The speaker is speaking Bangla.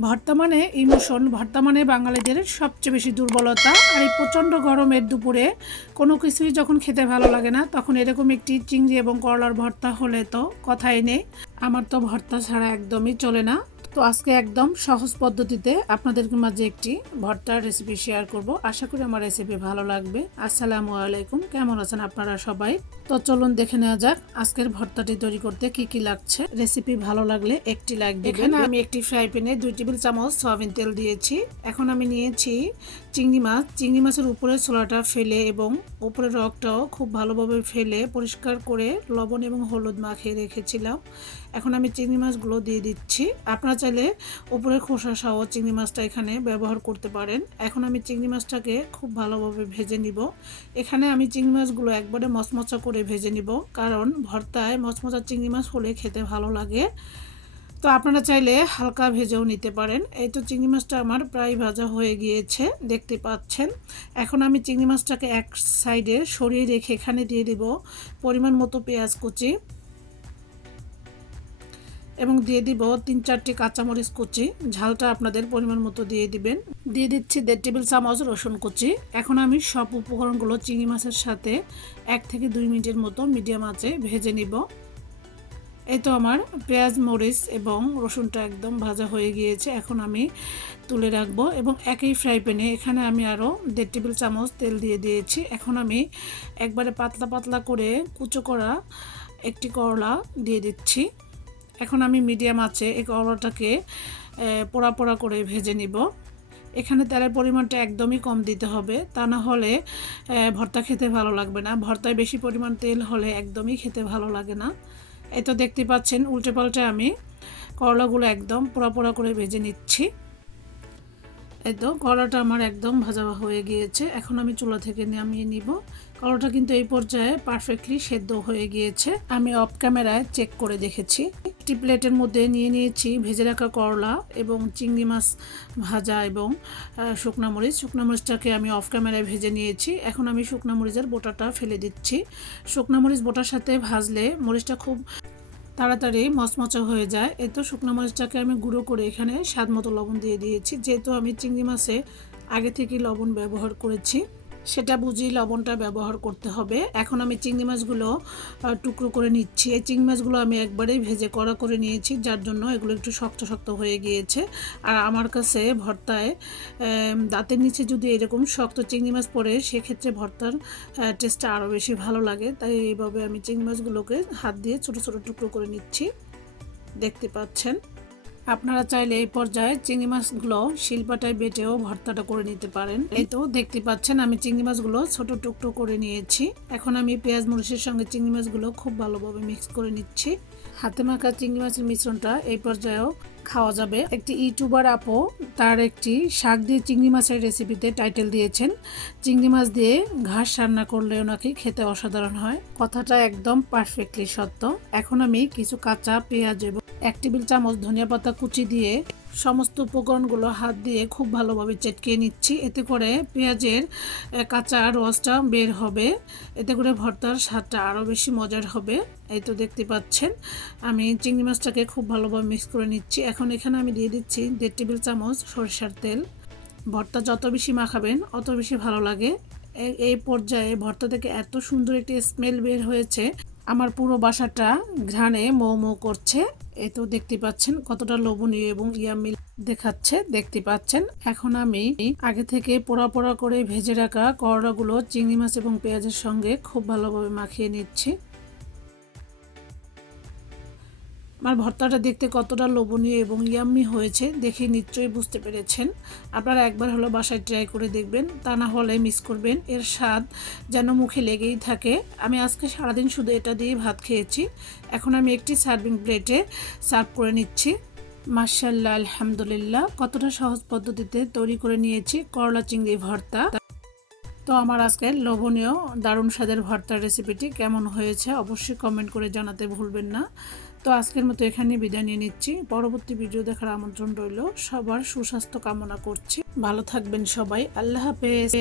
ভর্তা মানে ইমোশন ভর্তা মানে বাঙালিদের সবচেয়ে বেশি দুর্বলতা আর এই প্রচণ্ড গরমের দুপুরে কোনো কিছুই যখন খেতে ভালো লাগে না, তখন এরকম একটি চিংড়ি এবং করলার ভর্তা হলে তো কথাই নেই। আমার তো ভর্তা ছাড়া একদমই চলে না। তো আজকে একদম সহজ পদ্ধতিতে আপনাদের মাঝে একটি ভর্তার রেসিপি শেয়ার করব। আশা করি আমার রেসিপি ভালো লাগবে। আসসালামু আলাইকুম। কেমন আছেন আপনারা সবাই? তো চলুন দেখে নেওয়া যাক আজকের ভর্তাটি তৈরি করতে কি কি লাগছে। রেসিপি ভালো লাগলে একটি লাইক দিবেন। আমি একটি ফ্রাই প্যানে দুই টেবিল চামচ সয়াবিন তেল দিয়েছি। এখন আমি নিয়েছি চিংড়ি মাছ। চিংড়ি মাছের উপরের ছোলাটা ফেলে এবং উপরের রগটাও খুব ভালোভাবে ফেলে পরিষ্কার করে লবণ এবং হলুদ মাখিয়ে রেখেছিলাম। এখন আমি চিংড়ি মাছগুলো দিয়ে দিচ্ছি। আপনারা চাইলে উপরের খোসা সহ চিংড়ি মাছটা এখানে ব্যবহার করতে পারেন। এখন আমি চিংড়ি মাছটাকে খুব ভালোভাবে ভেজে নিব। এখানে আমি চিংড়ি মাছগুলো একবারে মচমচা করে ভেজে নিব। কারণ ভর্তায় মচমচা চিংড়ি মাছ হলে খেতে ভালো লাগে। তো আপনারা চাইলে হালকা ভেজেও নিতে পারেন। এই তো চিংড়ি মাছটা আমার প্রায় ভাজা হয়ে গিয়েছে, দেখতে পাচ্ছেন। এখন আমি চিংড়ি মাছটাকে এক সাইডে সরিয়ে রেখে এখানে দিয়ে দিব পরিমাণ মতো পেঁয়াজ কুচি। এবং দিয়ে দিব তিন চারটি কাঁচামরিচ কুচি। ঝালটা আপনাদের পরিমাণ মতো দিয়ে দিবেন। দিয়ে দিচ্ছি দেড় টেবিল চামচ রসুন কুচি। এখন আমি সব উপকরণগুলো চিংড়ি মাছের সাথে এক থেকে দুই মিনিটের মতো মিডিয়াম আঁচে ভেজে নিব। এই তো আমার পেঁয়াজ, মরিচ এবং রসুনটা একদম ভাজা হয়ে গিয়েছে। এখন আমি তুলে রাখব এবং একই ফ্রাই প্যানে এখানে আমি আরও দেড় টেবিল চামচ তেল দিয়ে দিয়েছি। এখন আমি একবারে পাতলা পাতলা করে কুচো করা একটি করলা দিয়ে দিচ্ছি। এখন আমি মিডিয়াম আছে, এই করলাটাকে পোড়া পোড়া করে ভেজে নিব। এখানে তেলের পরিমাণটা একদমই কম দিতে হবে, তা না হলে ভর্তা খেতে ভালো লাগবে না। ভর্তায় বেশি পরিমাণ তেল হলে একদমই খেতে ভালো লাগে না। এই তো দেখতে পাচ্ছেন, উল্টে পাল্টে আমি করলাগুলো একদম পোড়া পোড়া করে ভেজে নিচ্ছি। এই তো করলাটা আমার একদম ভাজা হয়ে গিয়েছে, এখন আমি চুলা থেকে নামিয়ে নিব। করলাটা কিন্তু এই পর্যায়ে পারফেক্টলি সেদ্ধ হয়ে গিয়েছে। আমি অফ ক্যামেরায় চেক করে দেখেছি। একটি প্লেটের মধ্যে নিয়ে নিয়েছি ভেজে রাখা করলা এবং চিংড়ি মাছ ভাজা এবং শুকনা মরিচ। শুকনা মরিচটাকে আমি অফ ক্যামেরায় ভেজে নিয়েছি। এখন আমি শুকনা মরিচের বোটাটা ফেলে দিচ্ছি। শুকনা মরিচ বোটার সাথে ভাজলে মরিচটা খুব তাড়াতাড়ি মচমচা হয়ে যায়। এতো শুকনো মরিচটাকে আমি গুঁড়ো করে এখানে স্বাদ মতো লবণ দিয়ে দিয়েছি। যেহেতু আমি চিংড়ি মাছে আগে থেকে লবণ ব্যবহার করেছি সেটা বুঝি লবণটা ব্যবহার করতে হবে। এখন আমি চিংড়ি মাছগুলো টুকরো করে নিচ্ছি। এই চিংড়ি মাছগুলো আমি একবারেই ভেজে কড়া করে নিয়েছি, যার জন্য এগুলো একটু শক্ত শক্ত হয়ে গিয়েছে। আর আমার কাছে ভর্তায় দাঁতের নিচে যদি এরকম শক্ত চিংড়ি মাছ পড়ে, সেক্ষেত্রে ভর্তার টেস্টটা আরও বেশি ভালো লাগে। তাই এইভাবে আমি চিংড়ি মাছগুলোকে হাত দিয়ে ছোটো ছোটো টুকরো করে নিচ্ছি। দেখতে পাচ্ছেন? আপনারা চাইলে এই পর্যায়ে চিংড়ি মাছগুলো শিলপাটায় বেটেও ভর্তাটা করে নিতে পারেন। এই তো দেখতে পাচ্ছেন, আমি চিংড়ি মাছগুলো ছোট টুকটো করে নিয়েছি। এখন আমি পেঁয়াজ মরিচের সঙ্গে চিংড়ি মাছগুলো খুব ভালোভাবে মিক্স করে নিচ্ছি। হাতে মাখা চিংড়ি মাছের মিশ্রণটা এই পর্যায়েও খাওয়া যাবে। একটি ইউটিউবার আপো তার একটি শাক দিয়ে চিংড়ি মাছের রেসিপিতে টাইটেল দিয়েছেন, চিংড়ি মাছ দিয়ে ঘাস রান্না করলেও নাকি খেতে অসাধারণ হয়। কথাটা একদম পারফেক্টলি সত্য। এখন আমি কিছু কাঁচা পেঁয়াজ এবং এক টেবিল চামচ ধনিয়া পাতা কুচি দিয়ে সমস্ত উপকরণগুলো হাত দিয়ে খুব ভালোভাবে চেটকে নিচ্ছি। এতে করে পেঁয়াজের কাঁচা রসটা বের হবে। এতে করে ভর্তার স্বাদটা আরও বেশি মজার হবে। এই তো দেখতে পাচ্ছেন, আমি চিংড়ি মাছটাকে খুব ভালোভাবে মিক্স করে নিচ্ছি। এখন এখানে আমি দিয়ে দিচ্ছি দেড় টেবিল চামচ সরিষার তেল। ভর্তা যত বেশি মাখাবেন, অত বেশি ভালো লাগে। এই পর্যায়ে ভর্তা থেকে এত সুন্দর একটি স্মেল বের হয়েছে। আমার পুরো বাসাটা ঘ্রাণে মৌ মৌ করছে। এ তো দেখতে পাচ্ছেন কতটা লোভনীয় এবং ইয়ামি দেখাচ্ছে। দেখতে পাচ্ছেন, এখন আমি আগে থেকে পোড়া পোড়া করে ভেজে রাখা করলাগুলো চিংড়ি মাছ এবং পেঁয়াজের সঙ্গে খুব ভালোভাবে মাখিয়ে নিচ্ছি। আমার ভর্তাটা দেখতে কতটা লোভনীয় এবং ইয়াম্মি হয়েছে দেখে নিশ্চয়ই বুঝতে পেরেছেন। আপনারা একবার হলো বাসায় ট্রাই করে দেখবেন, তা না হলে মিস করবেন। এর স্বাদ যেন মুখে লেগেই থাকে। আমি আজকে সারাদিন শুধু এটা দিয়ে ভাত খেয়েছি। এখন আমি একটি সার্ভিং প্লেটে সার্ভ করে নিচ্ছি। মার্শাল্লাহ আলহামদুলিল্লাহ। কতটা সহজ পদ্ধতিতে তৈরি করে নিয়েছি করলা চিংড়ি ভর্তা। তো আমার আজকের লোভনীয় দারুণ স্বাদের ভর্তার রেসিপিটি কেমন হয়েছে অবশ্যই কমেন্ট করে জানাতে ভুলবেন না। তো আজকের মতো এখানে বিদায় নিয়ে নিচ্ছি। পরবর্তী ভিডিও দেখার আমন্ত্রণ রইল। সবার সুস্বাস্থ্য কামনা করছি। ভালো থাকবেন সবাই। আল্লাহ হাফেজ।